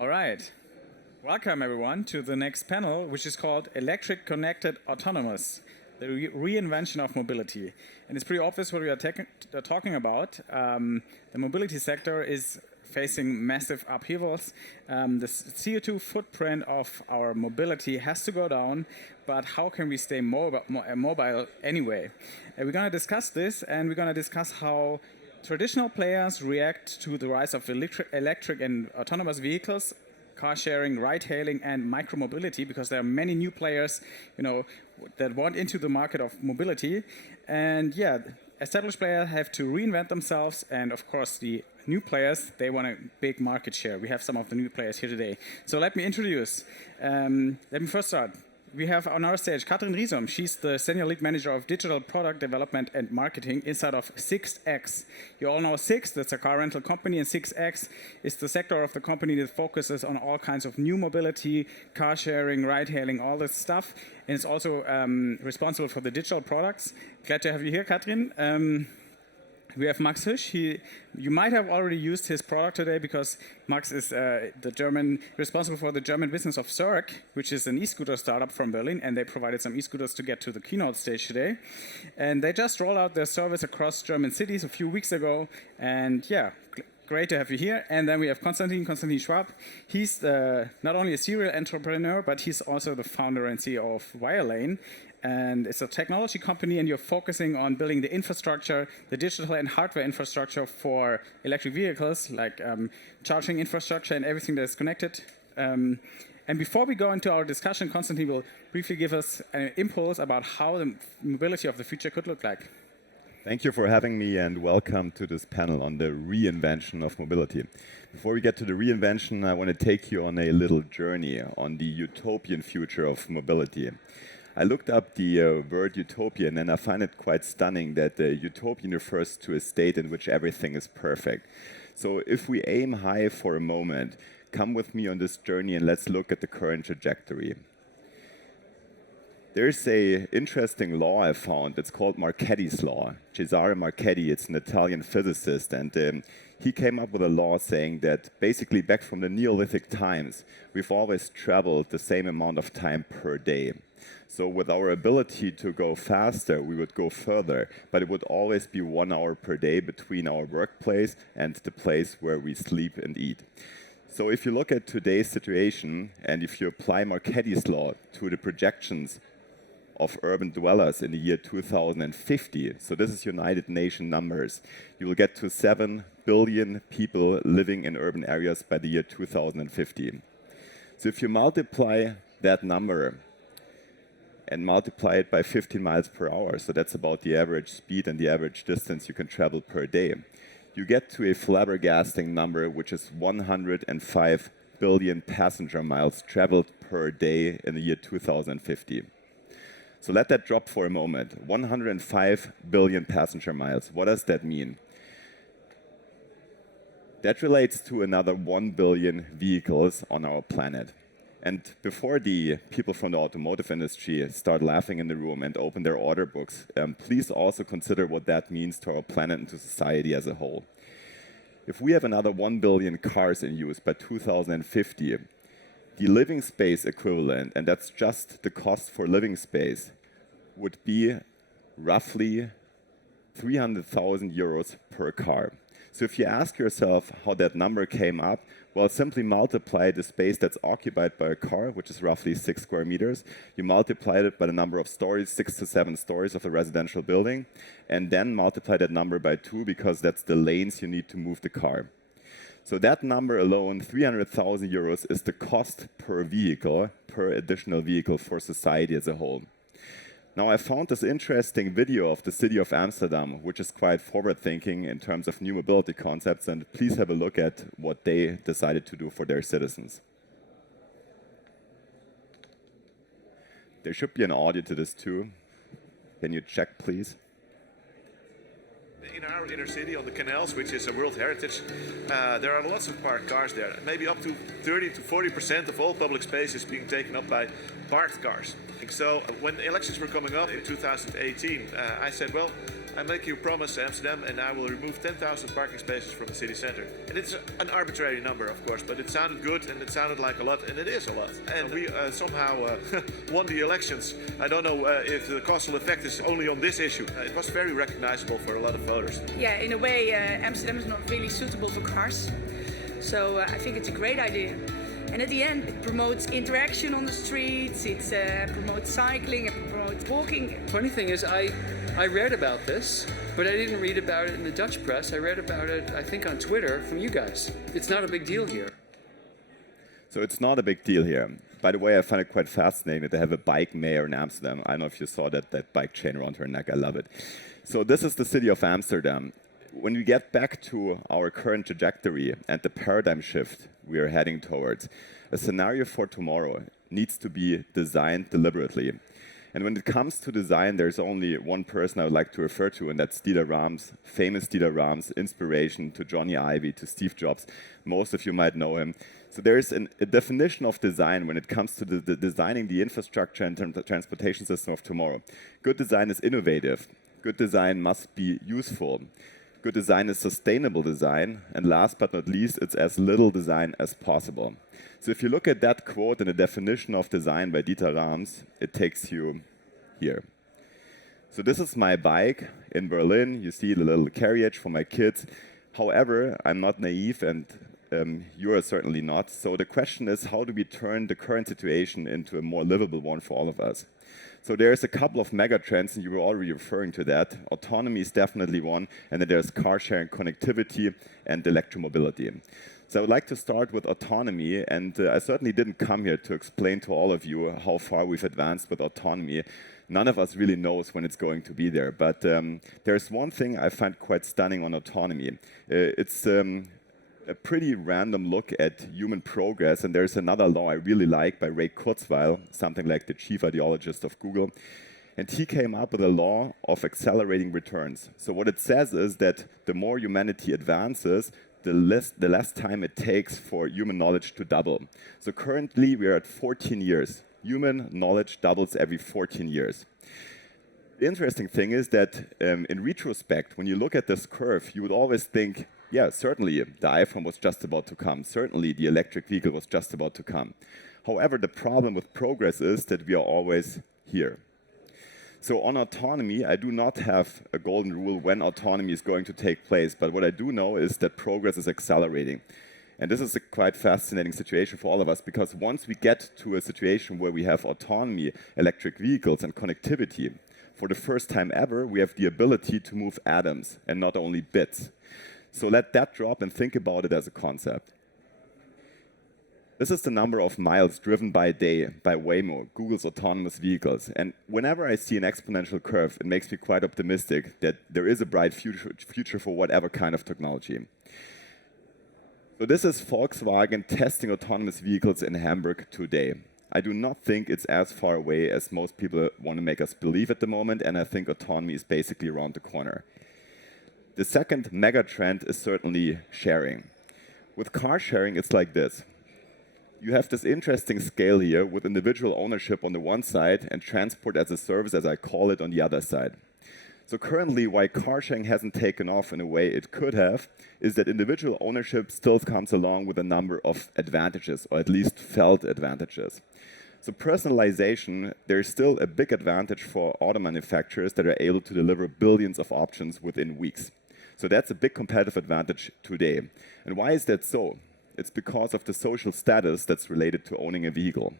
All right. Welcome, everyone, to the next panel, which is called Electric Connected Autonomous, the reinvention of mobility. And it's pretty obvious what we are talking about. The mobility sector is facing massive upheavals. The CO2 footprint of our mobility has to go down, but how can we stay mobile anyway? We're going to discuss this, and we're going to discuss how traditional players react to the rise of electric and autonomous vehicles, car sharing, ride-hailing, and micromobility, because there are many new players, that want into the market of mobility. And yeah, established players have to reinvent themselves, and of course the new players, they want a big market share. We have some of the new players here today. So let me introduce. Let me first start. We have on our stage Kathrin Risom. She's the Senior Lead Manager of Digital Product Development and Marketing inside of Sixt. You all know Sixt, that's a car rental company, and Sixt is the sector of the company that focuses on all kinds of new mobility, car sharing, ride-hailing, all this stuff. And it's also responsible for the digital products. Glad to have you here, Kathrin. We have Max Huesch. You might have already used his product today because Max is responsible for the German business of Circ, which is an e-scooter startup from Berlin, and they provided some e-scooters to get to the keynote stage today. And they just rolled out their service across German cities a few weeks ago. And yeah, great to have you here. And then we have Constantin Schwaab. He's not only a serial entrepreneur, but he's also the founder and CEO of Wirelane. And it's a technology company, and you're focusing on building the infrastructure, the digital and hardware infrastructure for electric vehicles, like charging infrastructure and everything that's connected. And before we go into our discussion, Constantin will briefly give us an impulse about how the mobility of the future could look like. Thank you for having me, and welcome to this panel on the reinvention of mobility. Before we get to the reinvention, I want to take you on a little journey on the utopian future of mobility. I looked up the word utopian, and I find it quite stunning that utopian refers to a state in which everything is perfect. So if we aim high for a moment, come with me on this journey and let's look at the current trajectory. There's an interesting law I found. It's called Marchetti's law. Cesare Marchetti, it's an Italian physicist, and he came up with a law saying that basically back from the Neolithic times, we've always traveled the same amount of time per day. So with our ability to go faster, we would go further, but it would always be 1 hour per day between our workplace and the place where we sleep and eat. So if you look at today's situation, and if you apply Marchetti's law to the projections of urban dwellers in the year 2050, so this is United Nations numbers, you will get to 7 billion people living in urban areas by the year 2050. So if you multiply that number and multiply it by 15 miles per hour, so that's about the average speed and the average distance you can travel per day, you get to a flabbergasting number, which is 105 billion passenger miles traveled per day in the year 2050. So let that drop for a moment. 105 billion passenger miles. What does that mean? That relates to another 1 billion vehicles on our planet. And before the people from the automotive industry start laughing in the room and open their order books, please also consider what that means to our planet and to society as a whole. If we have another 1 billion cars in use by 2050, the living space equivalent, and that's just the cost for living space, would be roughly 300,000 euros per car. So if you ask yourself how that number came up, well, simply multiply the space that's occupied by a car, which is roughly 6 square meters. You multiply it by the number of stories, 6 to 7 stories of a residential building, and then multiply that number by 2 because that's the lanes you need to move the car. So that number alone, 300,000 euros, is the cost per vehicle, per additional vehicle for society as a whole. Now, I found this interesting video of the city of Amsterdam, which is quite forward-thinking in terms of new mobility concepts, and please have a look at what they decided to do for their citizens. There should be an audio to this too. Can you check, please? In our inner city on the canals, which is a World Heritage, there are lots of parked cars there. Maybe up to 30 to 40% of all public space is being taken up by parked cars. So when elections were coming up in 2018, I said, well, I make you a promise, Amsterdam, and I will remove 10,000 parking spaces from the city center. And it's an arbitrary number, of course, but it sounded good and it sounded like a lot, and it is a lot. And we somehow won the elections. I don't know if the causal effect is only on this issue. It was very recognizable for a lot of voters. Yeah, in a way, Amsterdam is not really suitable for cars. So I think it's a great idea. And at the end, it promotes interaction on the streets, it promotes cycling, it promotes walking. Funny thing is, I read about this, but I didn't read about it in the Dutch press. I read about it, I think, on Twitter from you guys. It's not a big deal here. So it's not a big deal here. By the way, I find it quite fascinating that they have a bike mayor in Amsterdam. I don't know if you saw that bike chain around her neck. I love it. So this is the city of Amsterdam. When we get back to our current trajectory and the paradigm shift we are heading towards, a scenario for tomorrow needs to be designed deliberately. And when it comes to design, there's only one person I would like to refer to, and that's Dieter Rams, famous Dieter Rams, inspiration to Johnny Ive, to Steve Jobs. Most of you might know him. So there's a definition of design when it comes to the designing the infrastructure and the transportation system of tomorrow. Good design is innovative. Good design must be useful. Good design is sustainable design. And last but not least, it's as little design as possible. So if you look at that quote in the definition of design by Dieter Rams, it takes you here. So this is my bike in Berlin. You see the little carriage for my kids. However, I'm not naive, and you are certainly not. So the question is, how do we turn the current situation into a more livable one for all of us? So there's a couple of mega trends, and you were already referring to that. Autonomy is definitely one, and then there's car sharing, connectivity, and electromobility. So I would like to start with autonomy, and I certainly didn't come here to explain to all of you how far we've advanced with autonomy. None of us really knows when it's going to be there, but there's one thing I find quite stunning on autonomy. It's a pretty random look at human progress, and there's another law I really like by Ray Kurzweil, something like the chief ideologist of Google, and he came up with a law of accelerating returns. So what it says is that the more humanity advances, the less time it takes for human knowledge to double. So currently we are at 14 years. Human knowledge doubles every 14 years. The interesting thing is that in retrospect, when you look at this curve, you would always think, yeah, certainly the iPhone was just about to come. Certainly the electric vehicle was just about to come. However, the problem with progress is that we are always here. So on autonomy, I do not have a golden rule when autonomy is going to take place, but what I do know is that progress is accelerating. And this is a quite fascinating situation for all of us, because once we get to a situation where we have autonomy, electric vehicles, and connectivity, for the first time ever, we have the ability to move atoms and not only bits. So let that drop and think about it as a concept. This is the number of miles driven by a day by Waymo, Google's autonomous vehicles. And whenever I see an exponential curve, it makes me quite optimistic that there is a bright future for whatever kind of technology. So this is Volkswagen testing autonomous vehicles in Hamburg today. I do not think it's as far away as most people want to make us believe at the moment, and I think autonomy is basically around the corner. The second mega trend is certainly sharing. With car sharing, it's like this. You have this interesting scale here with individual ownership on the one side and transport as a service, as I call it, on the other side. So currently, why car sharing hasn't taken off in a way it could have is that individual ownership still comes along with a number of advantages, or at least felt advantages. So personalization, there's still a big advantage for auto manufacturers that are able to deliver billions of options within weeks. So that's a big competitive advantage today. And why is that so? It's because of the social status that's related to owning a vehicle.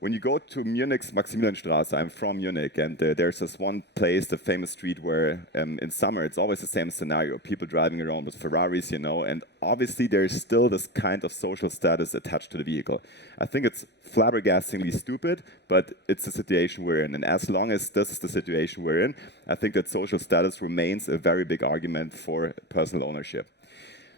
When you go to Munich's Maximilianstraße, I'm from Munich, and there's this one place, the famous street, where in summer it's always the same scenario. People driving around with Ferraris, you know, and obviously there's still this kind of social status attached to the vehicle. I think it's flabbergastingly stupid, but it's the situation we're in. And as long as this is the situation we're in, I think that social status remains a very big argument for personal ownership.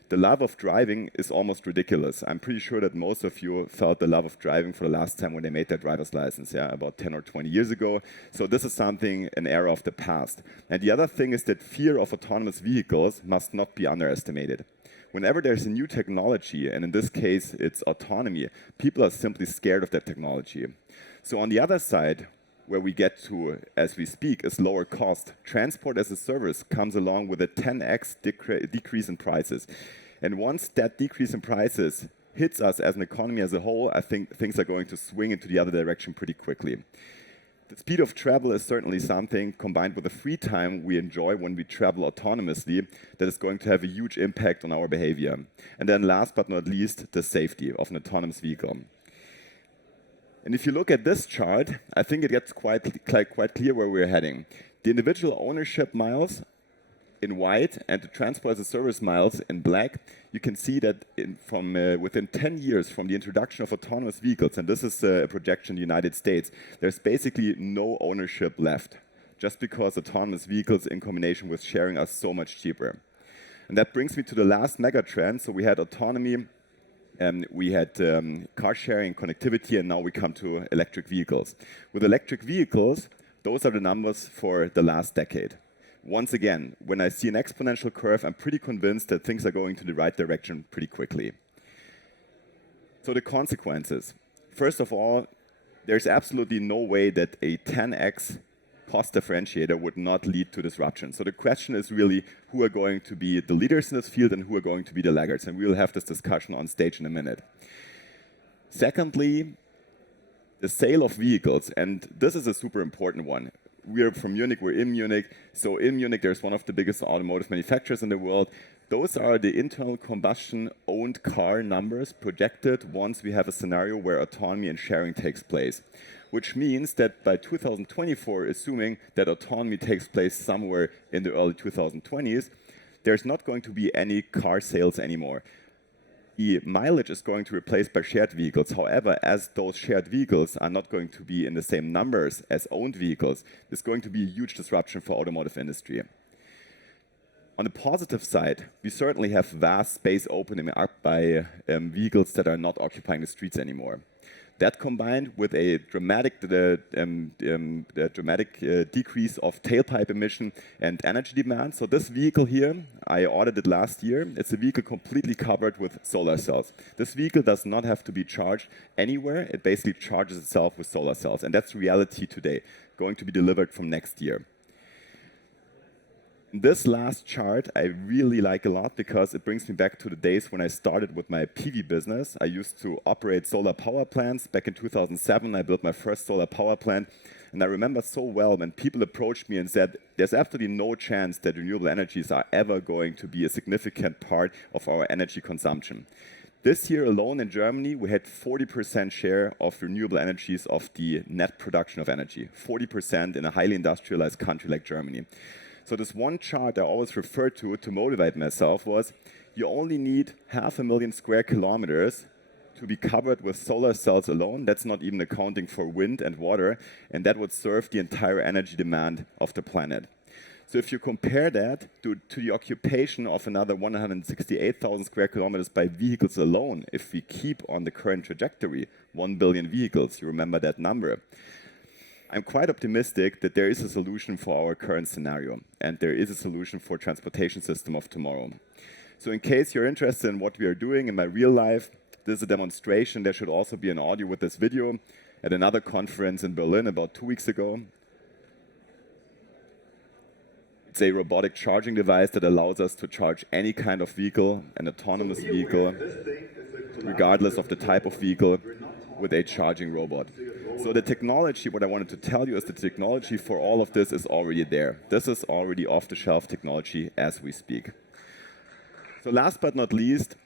The love of driving is almost ridiculous. I'm pretty sure that most of you felt the love of driving for the last time when they made their driver's license, about 10 or 20 years ago. So this is something, an era of the past. And the other thing is that fear of autonomous vehicles must not be underestimated. Whenever there's a new technology, and in this case it's autonomy, people are simply scared of that technology. So on the other side, where we get to, as we speak, is lower cost. Transport as a service comes along with a 10x decrease in prices. And once that decrease in prices hits us as an economy as a whole, I think things are going to swing into the other direction pretty quickly. The speed of travel is certainly something, combined with the free time we enjoy when we travel autonomously, that is going to have a huge impact on our behavior. And then last but not least, the safety of an autonomous vehicle. And if you look at this chart, I think it gets quite clear where we're heading. The individual ownership miles in white and the transport as a service miles in black, you can see that from within 10 years from the introduction of autonomous vehicles, and this is a projection in the United States, there's basically no ownership left, just because autonomous vehicles in combination with sharing are so much cheaper. And that brings me to the last mega trend. So we had autonomy, we had car sharing, connectivity, and now we come to electric vehicles. With electric vehicles, those are the numbers for the last decade. Once again, when I see an exponential curve, I'm pretty convinced that things are going to the right direction pretty quickly. So the consequences. First of all, there's absolutely no way that a 10x cost differentiator would not lead to disruption. So the question is really who are going to be the leaders in this field and who are going to be the laggards. And we will have this discussion on stage in a minute. Secondly, the sale of vehicles. And this is a super important one. We're from Munich, we're in Munich. So in Munich, there's one of the biggest automotive manufacturers in the world. Those are the internal combustion owned car numbers projected once we have a scenario where autonomy and sharing takes place. Which means that by 2024, assuming that autonomy takes place somewhere in the early 2020s, there's not going to be any car sales anymore. The mileage is going to be replaced by shared vehicles. However, as those shared vehicles are not going to be in the same numbers as owned vehicles, there's going to be a huge disruption for automotive industry. On the positive side, we certainly have vast space opening up by vehicles that are not occupying the streets anymore. That combined with a dramatic decrease of tailpipe emission and energy demand. So this vehicle here, I ordered it last year. It's a vehicle completely covered with solar cells. This vehicle does not have to be charged anywhere. It basically charges itself with solar cells. And that's reality today, going to be delivered from next year. This last chart I really like a lot because it brings me back to the days when I started with my PV business. I used to operate solar power plants. Back in 2007, I built my first solar power plant. And I remember so well when people approached me and said, there's absolutely no chance that renewable energies are ever going to be a significant part of our energy consumption. This year alone in Germany, we had 40% share of renewable energies of the net production of energy. 40% in a highly industrialized country like Germany. So this one chart I always refer to motivate myself was, you only need 500,000 square kilometers to be covered with solar cells alone. That's not even accounting for wind and water, and that would serve the entire energy demand of the planet. So if you compare that to the occupation of another 168,000 square kilometers by vehicles alone, if we keep on the current trajectory, 1 billion vehicles, you remember that number. I'm quite optimistic that there is a solution for our current scenario, and there is a solution for transportation system of tomorrow. So in case you're interested in what we are doing in my real life, this is a demonstration. There should also be an audio with this video at another conference in Berlin about 2 weeks ago. It's a robotic charging device that allows us to charge any kind of vehicle, an autonomous vehicle, regardless of the type of vehicle, with a charging robot. So the technology, what I wanted to tell you is the technology for all of this is already there. This is already off-the-shelf technology as we speak. So last but not least,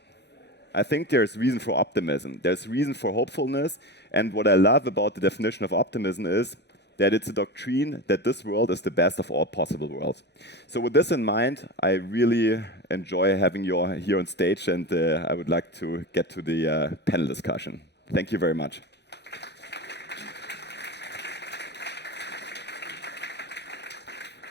I think there's reason for optimism. There's reason for hopefulness. And what I love about the definition of optimism is that it's a doctrine that this world is the best of all possible worlds. So with this in mind, I really enjoy having you all here on stage, and I would like to get to the panel discussion. Thank you very much.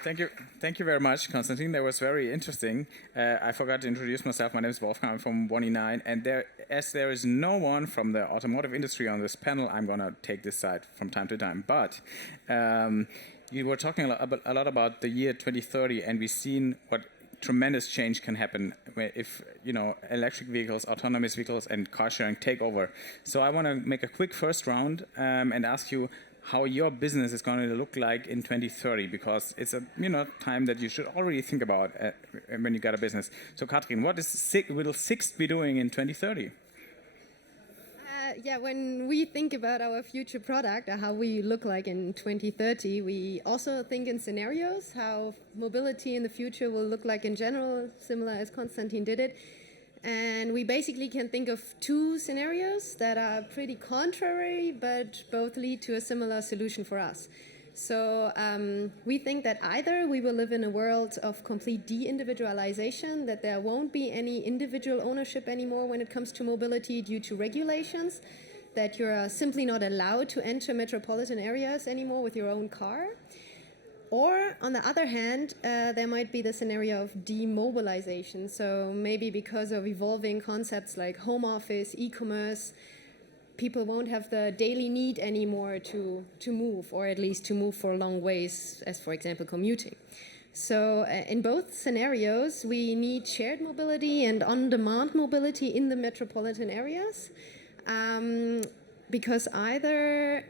Thank you very much, Constantin. That was very interesting. I forgot to introduce myself. My name is Wolfgang. I'm from 1E9. And as there is no one from the automotive industry on this panel, I'm going to take this side from time to time. But you were talking a lot about the year 2030, and we've seen what tremendous change can happen if electric vehicles, autonomous vehicles, and car sharing take over. So I want to make a quick first round and ask you, how your business is going to look like in 2030, because it's a time that you should already think about when you got a business. So Kathrin, what will Sixt be doing in 2030? When we think about our future product or how we look like in 2030, we also think in scenarios, how mobility in the future will look like in general, similar as Constantin did it. And we basically can think of two scenarios that are pretty contrary, but both lead to a similar solution for us. So we think that either we will live in a world of complete de-individualization, that there won't be any individual ownership anymore when it comes to mobility due to regulations, that you're simply not allowed to enter metropolitan areas anymore with your own car. Or, on the other hand, there might be the scenario of demobilization. So maybe because of evolving concepts like home office, e-commerce, people won't have the daily need anymore to move, or at least to move for long ways, as for example commuting. So in both scenarios, we need shared mobility and on-demand mobility in the metropolitan areas, because either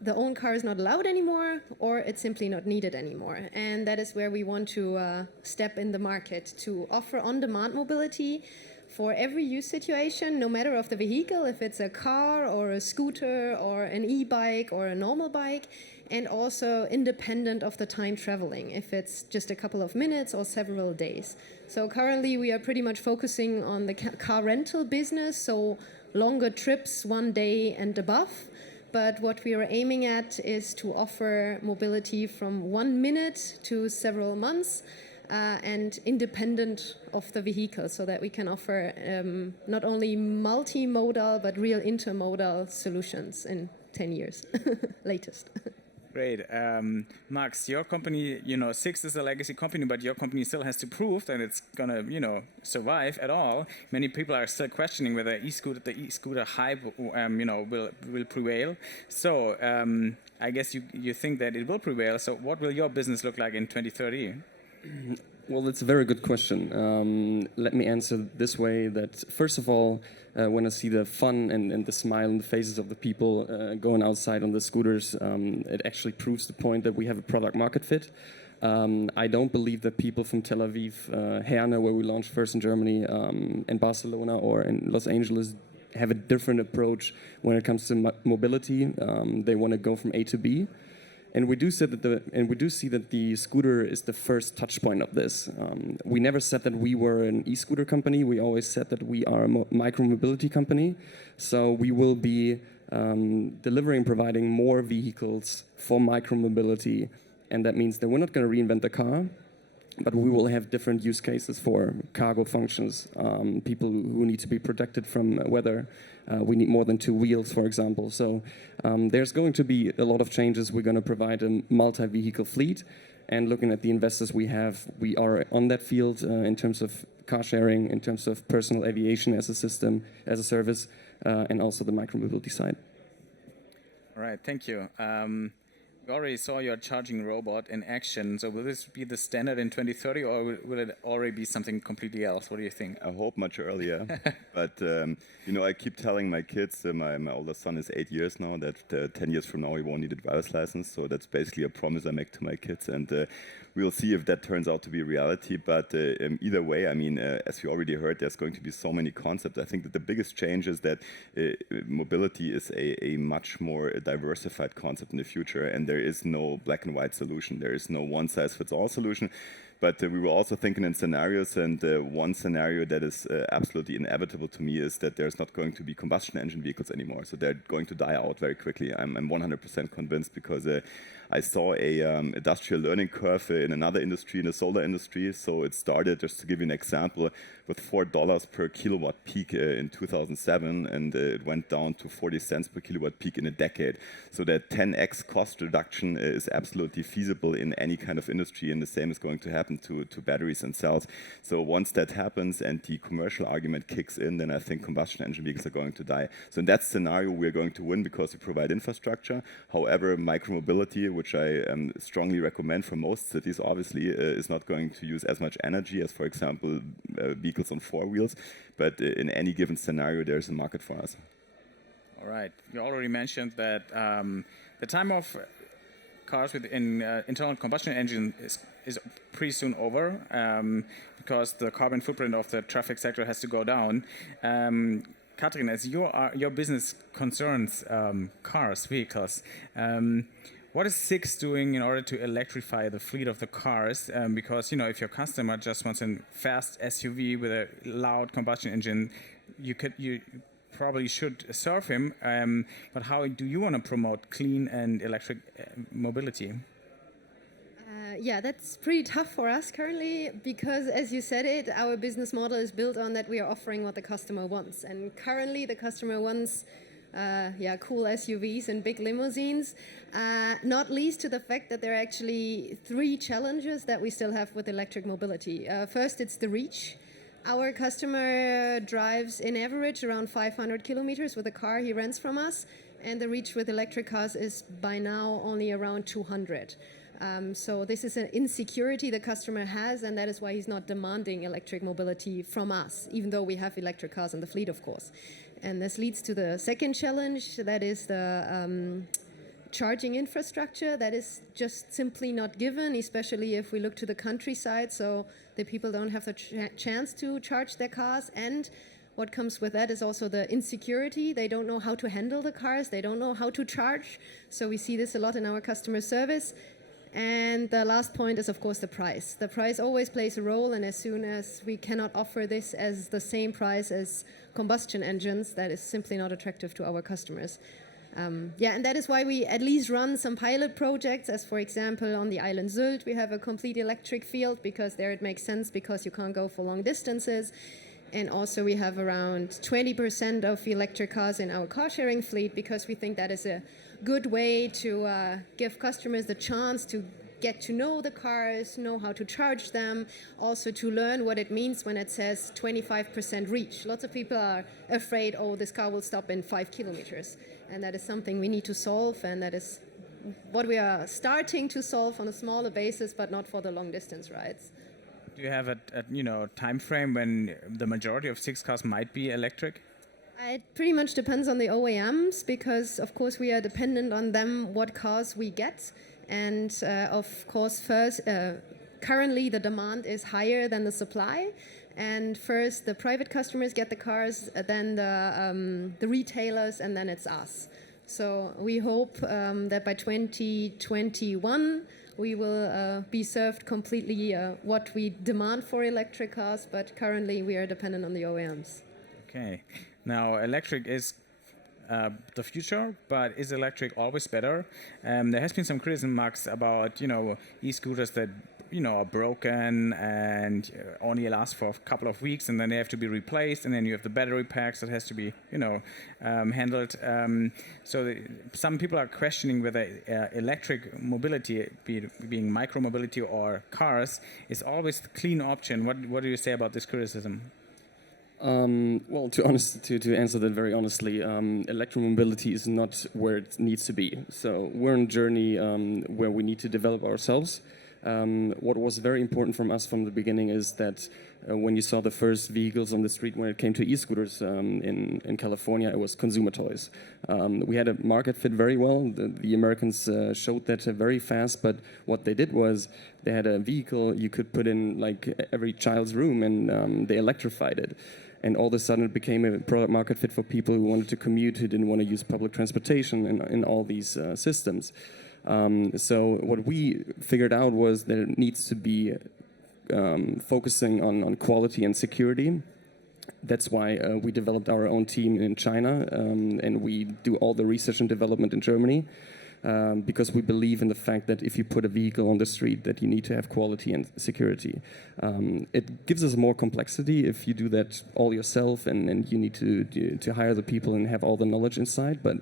the own car is not allowed anymore, or it's simply not needed anymore. And that is where we want to step in the market to offer on-demand mobility for every use situation, no matter of the vehicle, if it's a car or a scooter or an e-bike or a normal bike, and also independent of the time traveling, if it's just a couple of minutes or several days. So currently we are pretty much focusing on the car rental business, so longer trips, 1 day and above. But what we are aiming at is to offer mobility from 1 minute to several months, and independent of the vehicle, so that we can offer not only multimodal but real intermodal solutions in 10 years latest. Great. Max, your company, Sixt is a legacy company, but your company still has to prove that it's going to, survive at all. Many people are still questioning whether the e-scooter hype, will prevail. So I guess you think that it will prevail. So what will your business look like in 2030? Well, that's a very good question. Let me answer this way, that first of all, when I see the fun and the smile on the faces of the people going outside on the scooters, it actually proves the point that we have a product market fit. I don't believe that people from Tel Aviv, Herne, where we launched first in Germany, and Barcelona or in Los Angeles have a different approach when it comes to mobility. They want to go from A to B. And we do see that the scooter is the first touch point of this. We never said that we were an e-scooter company. We always said that we are a micromobility company. So we will be delivering, providing more vehicles for micromobility. And that means that we're not going to reinvent the car, but we will have different use cases for cargo functions, people who need to be protected from weather. We need more than 2 wheels, for example. So there's going to be a lot of changes. We're going to provide a multi-vehicle fleet. And looking at the investors we have, we are on that field in terms of car sharing, in terms of personal aviation as a system, as a service, and also the micromobility side. All right, thank you. We already saw your charging robot in action. So will this be the standard in 2030, or will it already be something completely else? What do you think? I hope much earlier. But, I keep telling my kids, my older son is 8 years now, that 10 years from now he won't need a driver's license. So that's basically a promise I make to my kids. And we'll see if that turns out to be reality. But either way, as you already heard, there's going to be so many concepts. I think that the biggest change is that mobility is a much more diversified concept in the future. And there is no black and white solution. There is no one-size-fits-all solution. But we were also thinking in scenarios, and one scenario that is absolutely inevitable to me is that there's not going to be combustion engine vehicles anymore. So they're going to die out very quickly. I'm 100% convinced, because I saw a industrial learning curve in another industry, in the solar industry. So it started, just to give you an example, with $4 per kilowatt peak in 2007, and it went down to 40 cents per kilowatt peak in a decade. So that 10x cost reduction is absolutely feasible in any kind of industry, and the same is going to happen to batteries and cells. So once that happens and the commercial argument kicks in, then I think combustion engine vehicles are going to die. So in that scenario, we're going to win because we provide infrastructure. However, micromobility, which I strongly recommend for most cities, obviously is not going to use as much energy as, for example, vehicles on 4 wheels. But in any given scenario, there's a market for us. All right. You already mentioned that the time of cars with internal combustion engine is pretty soon over because the carbon footprint of the traffic sector has to go down. Kathrin, as your business concerns cars, vehicles, what is Sixt doing in order to electrify the fleet of the cars? Because if your customer just wants a fast SUV with a loud combustion engine, you probably should serve him. But how do you want to promote clean and electric mobility? Yeah, that's pretty tough for us currently because, as you said it, our business model is built on that we are offering what the customer wants. And currently the customer wants cool SUVs and big limousines, not least to the fact that there are actually 3 challenges that we still have with electric mobility. First, it's the reach. Our customer drives in average around 500 kilometers with a car he rents from us, and the reach with electric cars is by now only around 200. So this is an insecurity the customer has, and that is why he's not demanding electric mobility from us, even though we have electric cars in the fleet, of course. And this leads to the second challenge, that is the charging infrastructure. That is just simply not given, especially if we look to the countryside, so the people don't have the chance to charge their cars. And what comes with that is also the insecurity. They don't know how to handle the cars. They don't know how to charge. So we see this a lot in our customer service. And the last point is, of course, the price. The price always plays a role, and as soon as we cannot offer this as the same price as combustion engines, that is simply not attractive to our customers. And that is why we at least run some pilot projects, as for example on the island Sylt, we have a complete electric field because there it makes sense because you can't go for long distances. And also we have around 20% of electric cars in our car sharing fleet because we think that is a good way to give customers the chance to get to know the cars, know how to charge them, also to learn what it means when it says 25% reach. Lots of people are afraid, oh, this car will stop in 5 kilometers. And that is something we need to solve, and that is what we are starting to solve on a smaller basis, but not for the long distance rides. Do you have a time frame when the majority of Sixt cars might be electric? It pretty much depends on the OEMs because, of course, we are dependent on them what cars we get. And, of course, first, currently the demand is higher than the supply. And first, the private customers get the cars, then the retailers, and then it's us. So we hope that by 2021, we will be served completely what we demand for electric cars, but currently we are dependent on the OEMs. Okay. Now, electric is the future, but is electric always better? There has been some criticism, Max, about e-scooters that are broken and only last for a couple of weeks, and then they have to be replaced, and then you have the battery packs that has to be handled. So some people are questioning whether electric mobility, being micromobility or cars, is always the clean option. What do you say about this criticism? Well, to answer that very honestly, electromobility is not where it needs to be. So we're on a journey where we need to develop ourselves. What was very important from us from the beginning is that when you saw the first vehicles on the street when it came to e-scooters in California, it was consumer toys. We had a market fit very well. The Americans showed that very fast, but what they did was they had a vehicle you could put in like every child's room, and they electrified it. And all of a sudden it became a product market fit for people who wanted to commute, who didn't want to use public transportation in all these systems. So what we figured out was that it needs to be focusing on quality and security. That's why we developed our own team in China, and we do all the research and development in Germany, because we believe in the fact that if you put a vehicle on the street, that you need to have quality and security. It gives us more complexity if you do that all yourself, and you need to hire the people and have all the knowledge inside. But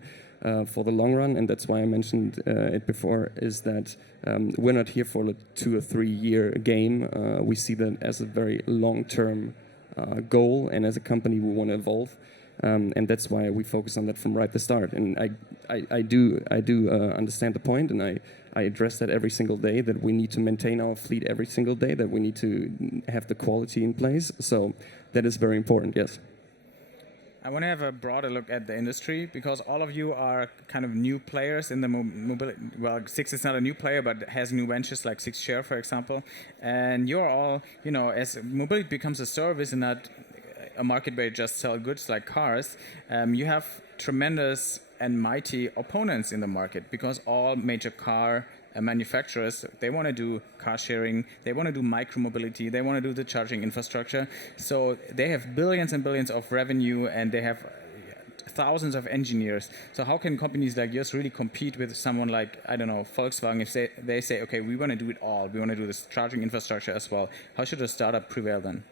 for the long run, and that's why I mentioned it before, is that we're not here for a 2 or 3 year game. We see that as a very long-term goal, and as a company we want to evolve, and that's why we focus on that from right the start. And I do understand the point, and I address that every single day, that we need to maintain our fleet every single day, that we need to have the quality in place. So that is very important, yes. I want to have a broader look at the industry because all of you are kind of new players in the mobility. Well, Sixt is not a new player, but has new ventures like Sixt Share, for example. And you're all, as mobility becomes a service and not a market where you just sell goods like cars, you have tremendous and mighty opponents in the market because all major car manufacturers, they want to do car sharing, they want to do micromobility, they want to do the charging infrastructure. So they have billions and billions of revenue and they have thousands of engineers. So how can companies like yours really compete with someone like, I don't know, Volkswagen if they say, okay, we want to do it all, we want to do this charging infrastructure as well. How should a startup prevail then?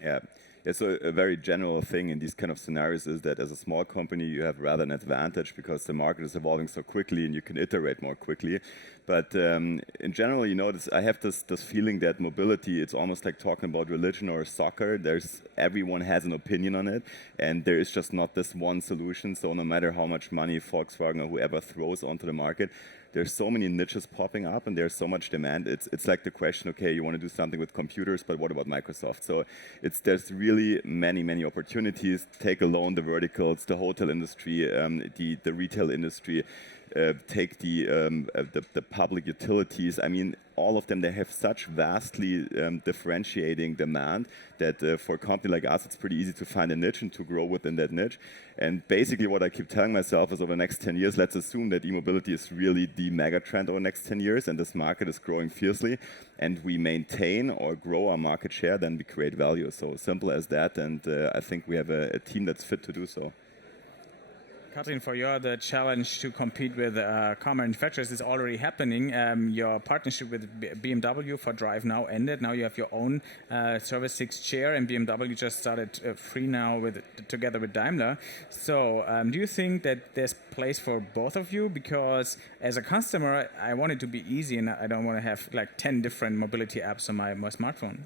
Yeah. Yeah, so a very general thing in these kind of scenarios is that as a small company, you have rather an advantage because the market is evolving so quickly and you can iterate more quickly. But in general, I have this feeling that mobility, it's almost like talking about religion or soccer. Everyone has an opinion on it, and there is just not this one solution. So no matter how much money Volkswagen or whoever throws onto the market, there's so many niches popping up and there's so much demand. It's like the question, okay, you want to do something with computers, but what about Microsoft? So there's really many opportunities. Take alone the verticals, the hotel industry, the retail industry, take the public utilities. I mean, all of them, they have such vastly differentiating demand that for a company like us, it's pretty easy to find a niche and to grow within that niche. And basically what I keep telling myself is over the next 10 years, let's assume that e-mobility is really the mega trend over the next 10 years and this market is growing fiercely and we maintain or grow our market share, then we create value. So simple as that. And I think we have a team that's fit to do so. Kathrin, for you, the challenge to compete with car manufacturers is already happening. Your partnership with BMW for Drive Now ended. Now you have your own service, Sixt Share, and BMW just started free now together with Daimler. So do you think that there's place for both of you? Because as a customer, I want it to be easy and I don't want to have like 10 different mobility apps on my smartphone.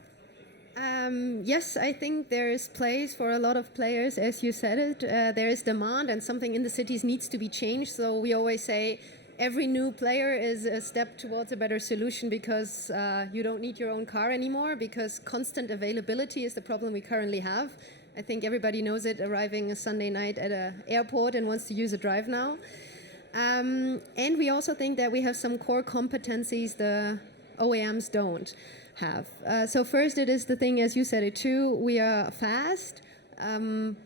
Yes, I think there is place for a lot of players, as you said it. There is demand and something in the cities needs to be changed. So we always say every new player is a step towards a better solution because you don't need your own car anymore because constant availability is the problem we currently have. I think everybody knows it, arriving a Sunday night at an airport and wants to use a Drive Now. And we also think that we have some core competencies the OEMs don't have. So first it is the thing, as you said it too, we are fast.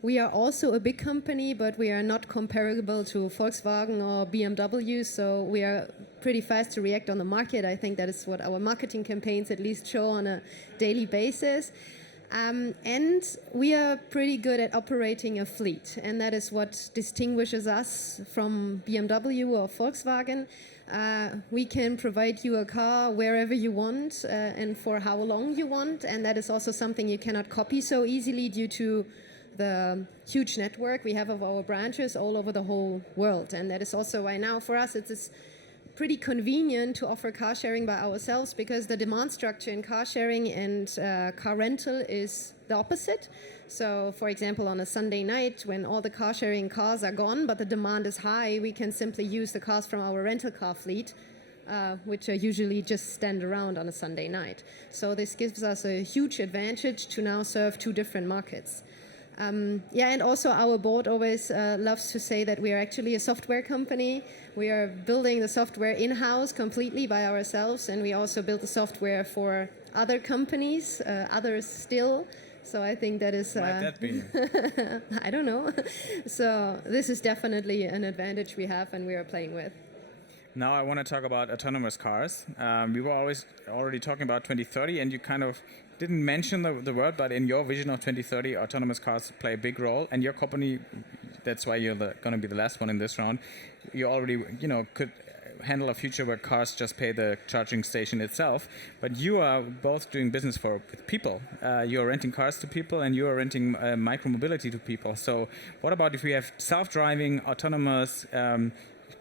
We are also a big company, but we are not comparable to Volkswagen or BMW, so we are pretty fast to react on the market. I think that is what our marketing campaigns at least show on a daily basis. And we are pretty good at operating a fleet, and that is what distinguishes us from BMW or Volkswagen. We can provide you a car wherever you want and for how long you want, and that is also something you cannot copy so easily due to the huge network we have of our branches all over the whole world. And that is also why now for us it's pretty convenient to offer car sharing by ourselves because the demand structure in car sharing and car rental is the opposite. So, for example, on a Sunday night when all the car sharing cars are gone but the demand is high, we can simply use the cars from our rental car fleet, which are usually just stand around on a Sunday night. So this gives us a huge advantage to now serve two different markets. And also our board always loves to say that we are actually a software company. We are building the software in-house completely by ourselves, and we also build the software for other companies, others still. So I think that is... Might that be? I don't know. So this is definitely an advantage we have and we are playing with. Now I want to talk about autonomous cars. We were already talking about 2030, and you kind of didn't mention the word, but in your vision of 2030, autonomous cars play a big role. And your company, that's why you're going to be the last one in this round. You already, could handle a future where cars just pay the charging station itself. But you are both doing business with people. You are renting cars to people, and you are renting micromobility to people. So what about if we have self-driving, autonomous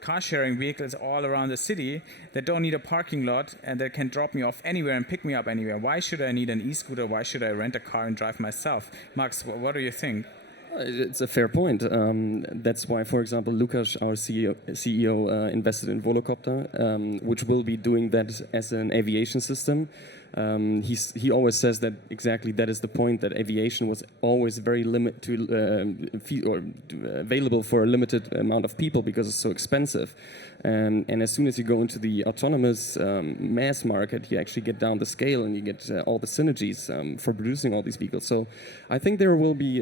car-sharing vehicles all around the city that don't need a parking lot and that can drop me off anywhere and pick me up anywhere? Why should I need an e-scooter? Why should I rent a car and drive myself? Max, what do you think? It's a fair point. That's why, for example, Huesch, our CEO invested in Volocopter, which will be doing that as an aviation system. He always says that exactly that is the point, that aviation was always very available for a limited amount of people because it's so expensive. And as soon as you go into the autonomous mass market, you actually get down the scale and you get all the synergies for producing all these vehicles. So I think there will be,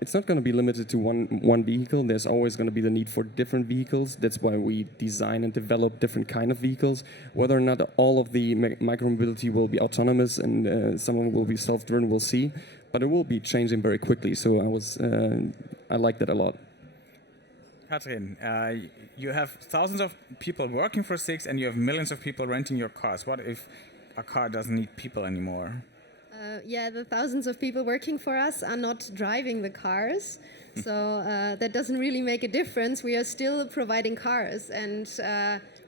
it's not going to be limited to one vehicle. There's always going to be the need for different vehicles. That's why we design and develop different kind of vehicles. Whether or not all of the micromobility will be autonomous and some of them will be self-driven, we'll see. But it will be changing very quickly. So I like that a lot. Kathrin, you have thousands of people working for Sixt and you have millions of people renting your cars. What if a car doesn't need people anymore? Yeah, the thousands of people working for us are not driving the cars. So that doesn't really make a difference. We are still providing cars and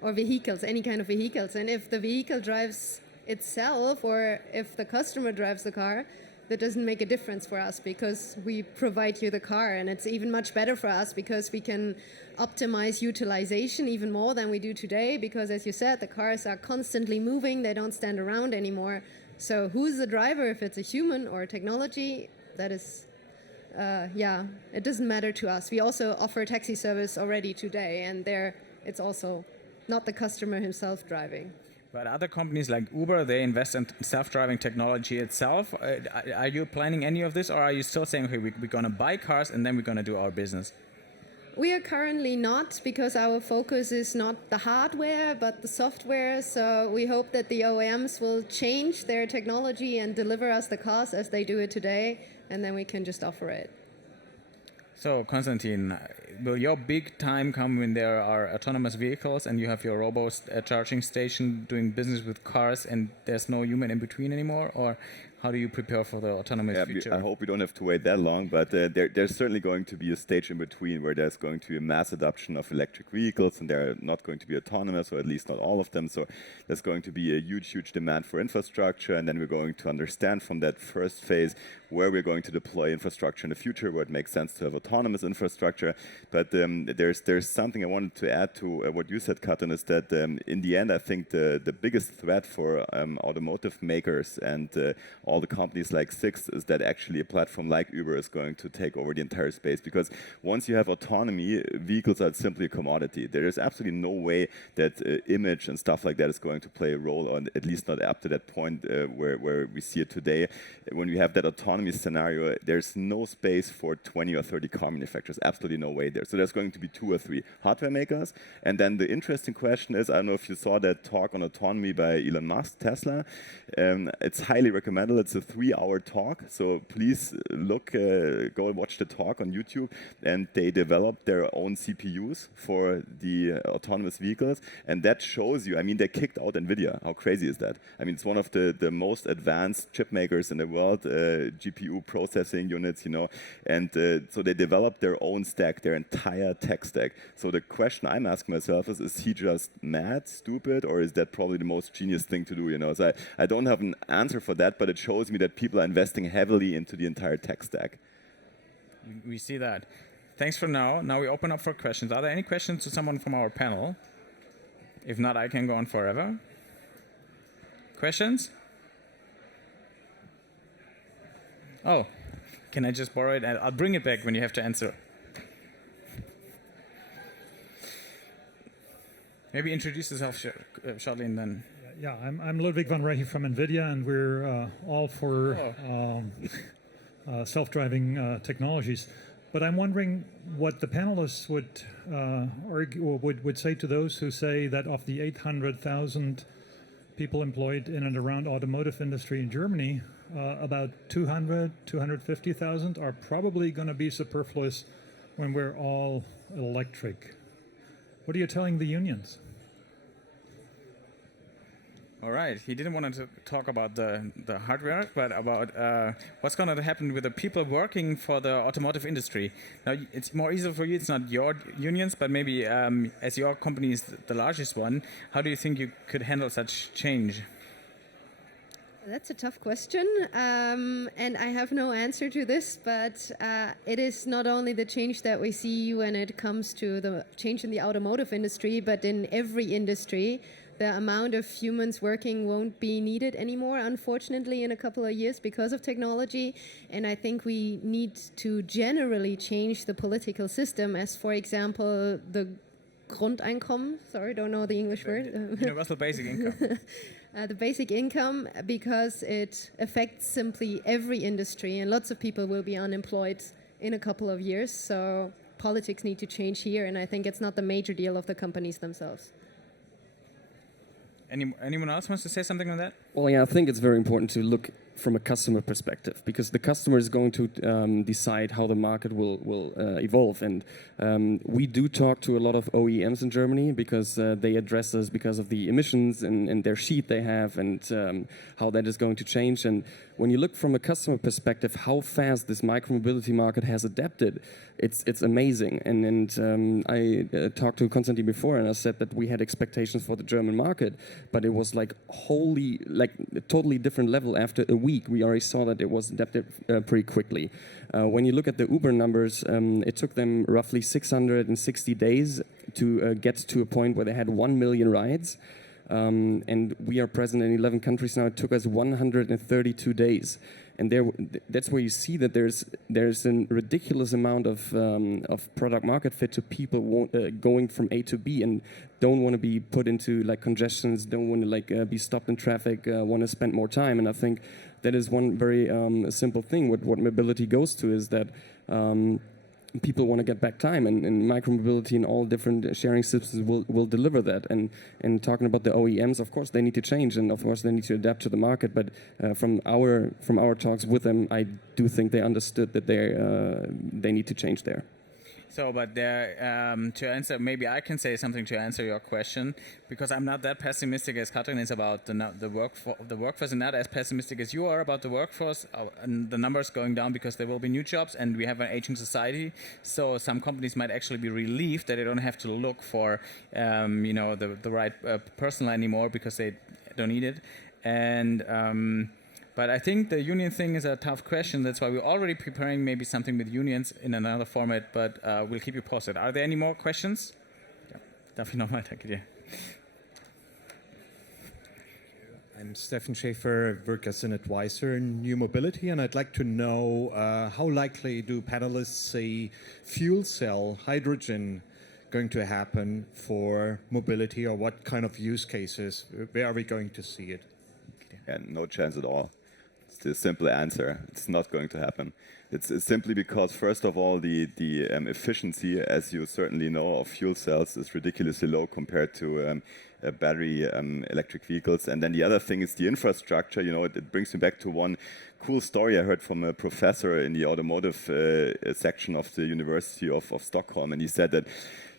or vehicles, any kind of vehicles. And if the vehicle drives itself or if the customer drives the car, that doesn't make a difference for us because we provide you the car, and it's even much better for us because we can optimize utilization even more than we do today because, as you said, the cars are constantly moving, they don't stand around anymore. So who's the driver? If it's a human or a technology, that is, it doesn't matter to us. We also offer taxi service already today, and there it's also not the customer himself driving. But other companies like Uber, they invest in self-driving technology itself. Are you planning any of this, or are you still saying, okay, we're going to buy cars and then we're going to do our business? We are currently not, because our focus is not the hardware, but the software. So we hope that the OEMs will change their technology and deliver us the cars as they do it today, and then we can just offer it. So, Constantin, will your big time come when there are autonomous vehicles and you have your robo charging station doing business with cars and there's no human in between anymore? Or how do you prepare for the autonomous future? I hope we don't have to wait that long, but there's certainly going to be a stage in between where there's going to be a mass adoption of electric vehicles, and they're not going to be autonomous, or at least not all of them. So there's going to be a huge demand for infrastructure, and then we're going to understand from that first phase where we're going to deploy infrastructure in the future, where it makes sense to have autonomous infrastructure. But there's something I wanted to add to what you said, Kathrin, is that in the end, I think the biggest threat for automotive makers and all the companies like Sixt is that actually a platform like Uber is going to take over the entire space, because once you have autonomy, vehicles are simply a commodity. There is absolutely no way that image and stuff like that is going to play a role, or at least not up to that point where we see it today. When we have that autonomy scenario, there's no space for 20 or 30 car manufacturers, absolutely no way there. So there's going to be 2 or 3 hardware makers. And then the interesting question is, I don't know if you saw that talk on autonomy by Elon Musk, Tesla. It's highly recommended. It's a 3-hour talk, so please go and watch the talk on YouTube. And they developed their own CPUs for the autonomous vehicles, and that shows you, I mean, they kicked out NVIDIA. How crazy is that? I mean, it's one of the most advanced chip makers in the world, GPU processing units, you know, and so they developed their own stack, their entire tech stack. So the question I'm asking myself is he just mad, stupid, or is that probably the most genius thing to do, you know? So I don't have an answer for that, but it shows me that people are investing heavily into the entire tech stack. We see that. Thanks for now. Now we open up for questions. Are there any questions to someone from our panel? If not, I can go on forever. Questions? Oh, can I just borrow it? I'll bring it back when you have to answer. Maybe introduce yourself shortly and then. Yeah, I'm Ludwig van Reije from NVIDIA, and we're all for self-driving technologies. But I'm wondering what the panelists would argue, or would say to those who say that of the 800,000 people employed in and around automotive industry in Germany, about 250,000 are probably going to be superfluous when we're all electric. What are you telling the unions? All right. He didn't want to talk about the hardware, but about what's going to happen with the people working for the automotive industry. Now, it's more easy for you. It's not your unions, but maybe as your company is the largest one, how do you think you could handle such change? That's a tough question, and I have no answer to this, but it is not only the change that we see when it comes to the change in the automotive industry, but in every industry. the amount of humans working won't be needed anymore, unfortunately, in a couple of years because of technology. And I think we need to generally change the political system, as, for example, the Grundeinkommen, sorry, don't know the English word. Universal basic income. The basic income, because it affects simply every industry, and lots of people will be unemployed in a couple of years. So politics need to change here, and I think it's not the major deal of the companies themselves. Anyone else wants to say something on that? Well, yeah, I think it's very important to look from a customer perspective, because the customer is going to decide how the market will evolve. And we do talk to a lot of OEMs in Germany, because they address us because of the emissions and their sheet they have, and how that is going to change. And when you look from a customer perspective, how fast this micromobility market has adapted, it's amazing. And I talked to Constantin before, and I said that we had expectations for the German market, but it was like a totally different level. After a week, we already saw that it was adapted pretty quickly. When you look at the Uber numbers, it took them roughly 660 days to get to a point where they had 1 million rides. And we are present in 11 countries now. It took us 132 days. And that's where you see that there's a ridiculous amount of product market fit to people going from A to B and don't want to be put into like congestions, don't want to be stopped in traffic, want to spend more time. And I think that is one very simple thing. What mobility goes to is that people want to get back time, and micromobility and all different sharing systems will deliver that. And talking about the OEMs, of course they need to change, and of course they need to adapt to the market. But from our talks with them, I do think they understood that they need to change there. So, but to answer, maybe I can say something to answer your question, because I'm not that pessimistic as Kathrin is about the workforce, and not as pessimistic as you are about the workforce and the numbers going down, because there will be new jobs and we have an aging society. So some companies might actually be relieved that they don't have to look for the right person anymore, because they don't need it. And but I think the union thing is a tough question. That's why we're already preparing maybe something with unions in another format, but we'll keep you posted. Are there any more questions? Ja, darf ich nochmal? Danke dir. I'm Stefan Schaefer, work as an advisor in New Mobility, and I'd like to know how likely do panelists see fuel cell hydrogen going to happen for mobility, or what kind of use cases? Where are we going to see it? Yeah, no chance at all. It's the simple answer. It's not going to happen. It's simply because, first of all, the efficiency, as you certainly know, of fuel cells is ridiculously low compared to battery electric vehicles. And then the other thing is the infrastructure. You know, it brings me back to one cool story I heard from a professor in the automotive section of the University of Stockholm, and he said that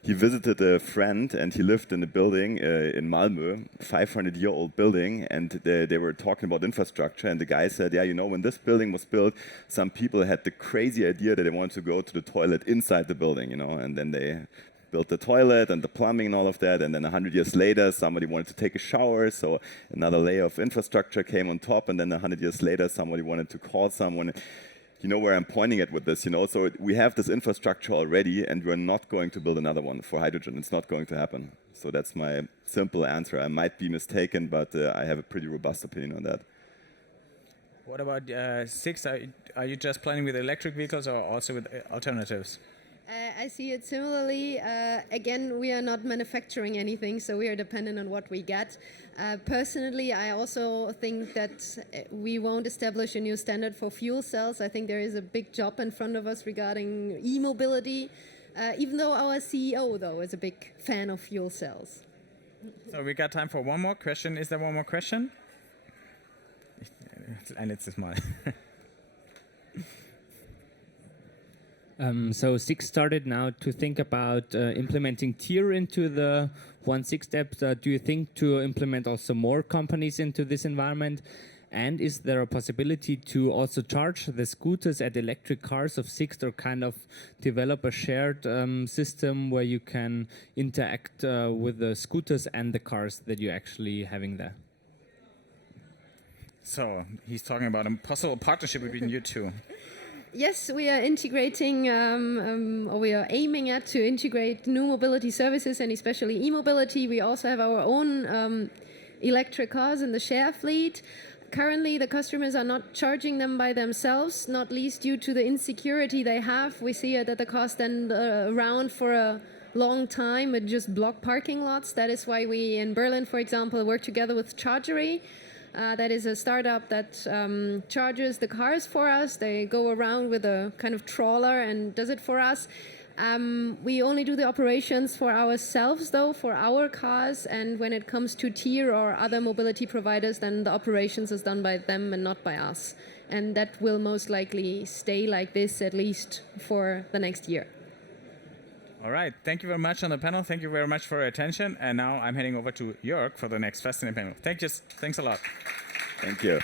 he visited a friend and he lived in a building in Malmö, 500-year-old building, and they were talking about infrastructure, and the guy said, yeah, you know, when this building was built, some people had the crazy idea that they wanted to go to the toilet inside the building, you know, and then they built the toilet and the plumbing and all of that, and then 100 years later somebody wanted to take a shower, so another layer of infrastructure came on top, and then 100 years later somebody wanted to call someone. You know where I'm pointing at with this, you know? So we have this infrastructure already, and we're not going to build another one for hydrogen. It's not going to happen. So that's my simple answer. I might be mistaken, but I have a pretty robust opinion on that. What about Sixt? Are you just planning with electric vehicles or also with alternatives? I see it similarly. Again, we are not manufacturing anything, so we are dependent on what we get. Personally, I also think that we won't establish a new standard for fuel cells. I think there is a big job in front of us regarding e-mobility, even though our CEO, though, is a big fan of fuel cells. So we got time for one more question. Is there one more question? Ein letztes Mal. So Sixt started now to think about implementing tier into the 1.6 steps. Do you think to implement also more companies into this environment? And is there a possibility to also charge the scooters at electric cars of Sixt, or kind of develop a shared system where you can interact with the scooters and the cars that you're actually having there? So he's talking about a possible partnership between you two. Yes, we are integrating, or we are aiming at to integrate new mobility services and especially e-mobility. We also have our own electric cars in the share fleet. Currently, the customers are not charging them by themselves, not least due to the insecurity they have. We see that the cars stand around for a long time with just block parking lots. That is why we, in Berlin, for example, work together with Chargery. That is a startup that charges the cars for us. They go around with a kind of trawler and does it for us. We only do the operations for ourselves, though, for our cars. And when it comes to tier or other mobility providers, then the operations is done by them and not by us. And that will most likely stay like this, at least for the next year. All right. Thank you very much on the panel. Thank you very much for your attention. And now I'm heading over to Jörg for the next fascinating panel. Thanks a lot. Thank you.